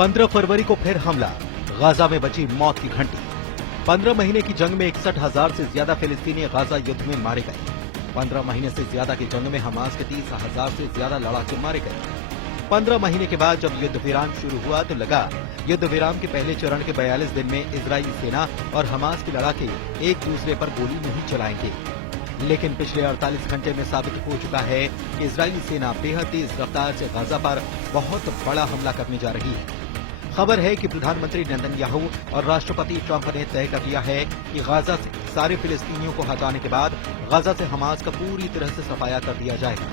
15 फरवरी को फिर हमला, गाजा में बची मौत की घंटी। 15 महीने की जंग में 61,000 से ज्यादा फिलिस्तीनी गाजा युद्ध में मारे गए। 15 महीने से ज्यादा की जंग में हमास के 30,000 से ज्यादा लड़ाके मारे गए। 15 महीने के बाद जब युद्ध विराम शुरू हुआ तो लगा युद्ध विराम के पहले चरण के 42 दिन में इजरायली सेना और हमास के लड़ाके एक दूसरे पर गोली नहीं चलाएंगे। लेकिन पिछले 48 घंटे में साबित हो चुका है कि इजरायली सेना बेहद तेज रफ्तार से गाजा पर बहुत बड़ा हमला करने जा रही है। खबर है कि प्रधानमंत्री नेतन्याहू और राष्ट्रपति ट्रंप ने तय कर लिया है कि गाजा से सारे फिलिस्तीनियों को हटाने के बाद गाजा से हमास का पूरी तरह से सफाया कर दिया जाएगा।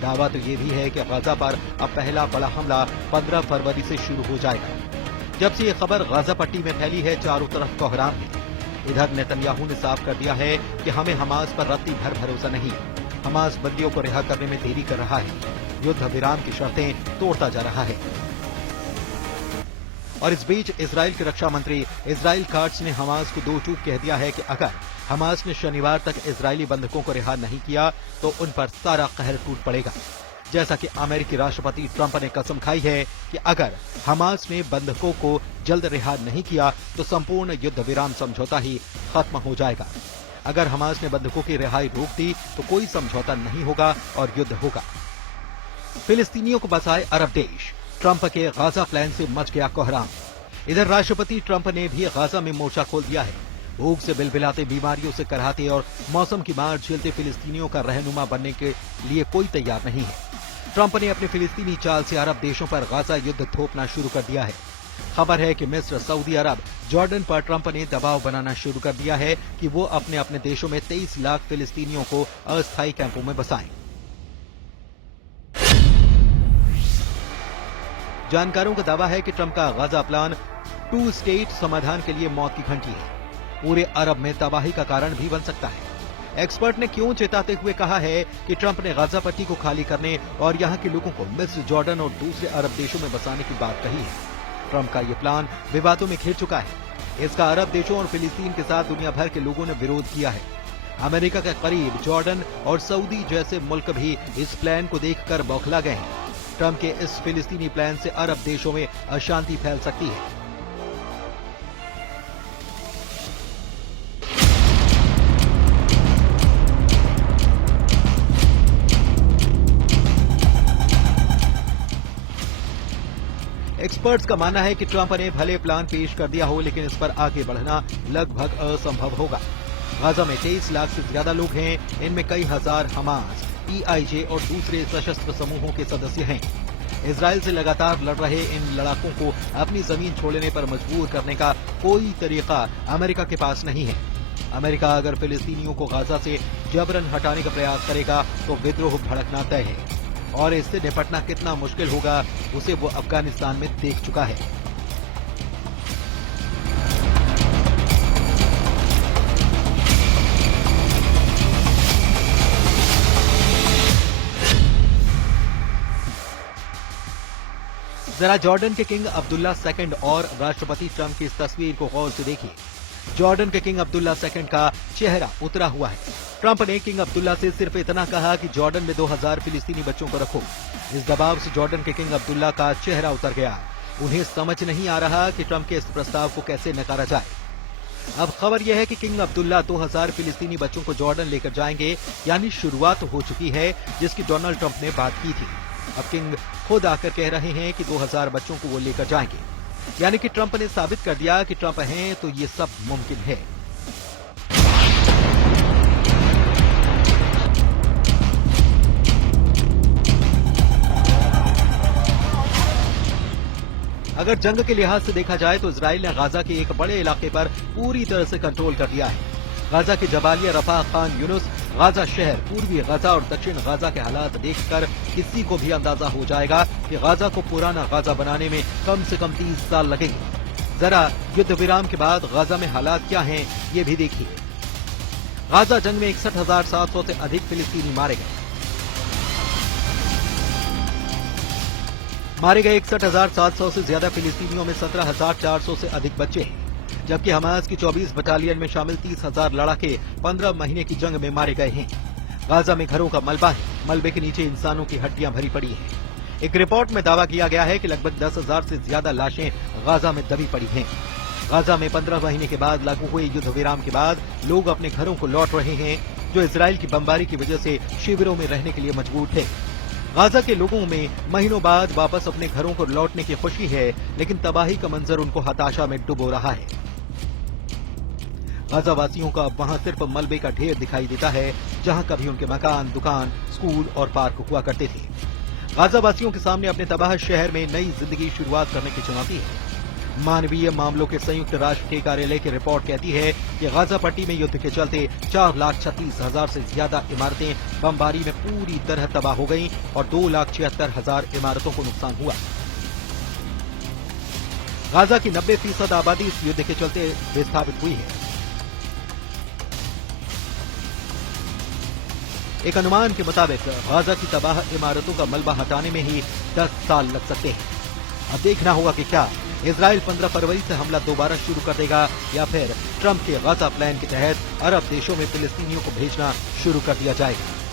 दावा तो ये भी है कि गाजा पर अब पहला बड़ा हमला 15 फरवरी से शुरू हो जाएगा। जब से ये खबर गाजा पट्टी में फैली है, चारों तरफ कोहराम है। इधर नेतन्याहू ने साफ कर दिया है कि हमें हमास पर रत्ती भर भरोसा नहीं। हमास बंदियों को रिहा करने में देरी कर रहा है, युद्ध विराम की शर्तें तोड़ता जा रहा है। और इस बीच इजराइल के रक्षा मंत्री इजराइल काट्स ने हमास को दो टूक कह दिया है कि अगर हमास ने शनिवार तक इजरायली बंधकों को रिहा नहीं किया तो उन पर सारा कहर टूट पड़ेगा। जैसा कि अमेरिकी राष्ट्रपति ट्रंप ने कसम खाई है कि अगर हमास ने बंधकों को जल्द रिहा नहीं किया तो संपूर्ण युद्ध विराम समझौता ही खत्म हो जाएगा। अगर हमास ने बंधकों की रिहाई रोक दी तो कोई समझौता नहीं होगा और युद्ध होगा। फिलिस्तीनियों को बसाए अरब देश, ट्रंप के गाजा प्लान से मच गया कोहराम। इधर राष्ट्रपति ट्रंप ने भी गाजा में मोर्चा खोल दिया है। भूख से बिलबिलाते, बीमारियों से कराहते और मौसम की मार झेलते फिलिस्तीनियों का रहनुमा बनने के लिए कोई तैयार नहीं है। ट्रंप ने अपनी फिलिस्तीनी चाल से अरब देशों पर गाजा युद्ध थोपना शुरू कर दिया है। खबर है कि मिस्र, सऊदी अरब, जॉर्डन पर ट्रंप ने दबाव बनाना शुरू कर दिया है कि वो अपने अपने देशों में 23 लाख फिलिस्तीनियों को अस्थायी कैंपों में बसाएं। जानकारों का दावा है कि ट्रंप का गाजा प्लान 2 स्टेट समाधान के लिए मौत की घंटी है। पूरे अरब में तबाही का कारण भी बन सकता है। एक्सपर्ट ने क्यों चेताते हुए कहा है कि ट्रंप ने गाजा पट्टी को खाली करने और यहां के लोगों को मिस्र, जॉर्डन और दूसरे अरब देशों में बसाने की बात कही है। ट्रंप का यह प्लान विवादों में घिर चुका है। इसका अरब देशों और फिलिस्तीन के साथ दुनिया भर के लोगों ने विरोध किया है। अमेरिका के करीब जॉर्डन और सऊदी जैसे मुल्क भी इस प्लान को देखकर बौखला गए हैं। ट्रंप के इस फिलिस्तीनी प्लान से अरब देशों में अशांति फैल सकती है। एक्सपर्ट्स का मानना है कि ट्रंप ने भले प्लान पेश कर दिया हो, लेकिन इस पर आगे बढ़ना लगभग असंभव होगा। गाजा में 23 लाख से ज्यादा लोग हैं। इनमें कई हजार हमास, PIJ और दूसरे सशस्त्र समूहों के सदस्य हैं। इजराइल से लगातार लड़ रहे इन लड़ाकों को अपनी जमीन छोड़ने पर मजबूर करने का कोई तरीका अमेरिका के पास नहीं है। अमेरिका अगर फिलिस्तीनियों को गाजा से जबरन हटाने का प्रयास करेगा तो विद्रोह भड़कना तय है, और इससे निपटना कितना मुश्किल होगा उसे वो अफगानिस्तान में देख चुका है। जरा जॉर्डन के किंग अब्दुल्ला II और राष्ट्रपति ट्रंप की इस तस्वीर को गौर से देखिए। जॉर्डन के किंग अब्दुल्ला II का चेहरा उतरा हुआ है। ट्रंप ने किंग अब्दुल्ला से सिर्फ इतना कहा कि जॉर्डन में 2000 फिलिस्तीनी बच्चों को रखो। इस दबाव से जॉर्डन के किंग अब्दुल्ला का चेहरा उतर गया। उन्हें समझ नहीं आ रहा कि ट्रंप के इस प्रस्ताव को कैसे नकारा जाए। अब खबर यह है कि किंग अब्दुल्ला 2000 फिलिस्तीनी बच्चों को जॉर्डन लेकर जाएंगे, यानी शुरुआत हो चुकी है जिसकी डोनाल्ड ट्रंप ने बात की थी। अब किंग खुद आकर कह रहे हैं कि 2000 बच्चों को वो लेकर जाएंगे, यानी कि ट्रंप ने साबित कर दिया कि ट्रंप हैं तो ये सब मुमकिन है। अगर जंग के लिहाज से देखा जाए तो इजराइल ने गाजा के एक बड़े इलाके पर पूरी तरह से कंट्रोल कर लिया है। गाजा के जबालिया, रफा, खान यूनुस, गाजा शहर, पूर्वी गाजा और दक्षिण गाजा के हालात देखकर किसी को भी अंदाजा हो जाएगा कि गाजा को पुराना गाजा बनाने में कम से कम 30 साल लगेंगे। जरा युद्ध विराम के बाद गाजा में हालात क्या हैं, ये भी देखिए। गाजा जंग में 61,700 से अधिक फिलिस्तीनी मारे गए। 61,700 से ज्यादा फिलिस्तीनियों में 17,400 से अधिक बच्चे हैं, जबकि हमास की 24 बटालियन में शामिल 30,000 लड़ाके 15 महीने की जंग में मारे गए हैं। गाजा में घरों का मलबा है, मलबे के नीचे इंसानों की हड्डियां भरी पड़ी हैं। एक रिपोर्ट में दावा किया गया है कि लगभग 10,000 से ज्यादा लाशें गाजा में दबी पड़ी हैं। गाजा में 15 महीने के बाद लागू हुए युद्ध विराम के बाद लोग अपने घरों को लौट रहे हैं, जो इजराइल की बमबारी की वजह से शिविरों में रहने के लिए मजबूर थे। गाजा के लोगों में महीनों बाद वापस अपने घरों को लौटने की खुशी है, लेकिन तबाही का मंजर उनको हताशा में डुबो रहा है। गाजा वासियों का वहां सिर्फ मलबे का ढेर दिखाई देता है, जहां कभी उनके मकान, दुकान, स्कूल और पार्क हुआ करते थे। गाजा वासियों के सामने अपने तबाह शहर में नई जिंदगी शुरुआत करने की चुनौती है। मानवीय मामलों के संयुक्त राष्ट्र के कार्यालय की रिपोर्ट कहती है कि गाजा पट्टी में युद्ध के चलते 4,36,000 से ज्यादा इमारतें बमबारी में पूरी तरह तबाह हो गईं और 2,76,000 इमारतों को नुकसान हुआ। गाजा की 90% आबादी इस युद्ध के चलते विस्थापित हुई है। एक अनुमान के मुताबिक गाजा की तबाह इमारतों का मलबा हटाने में ही 10 साल लग सकते हैं। अब देखना होगा कि क्या इजराइल 15 फरवरी से हमला दोबारा शुरू कर देगा या फिर ट्रंप के गाजा प्लान के तहत अरब देशों में फिलिस्तीनियों को भेजना शुरू कर दिया जाएगा।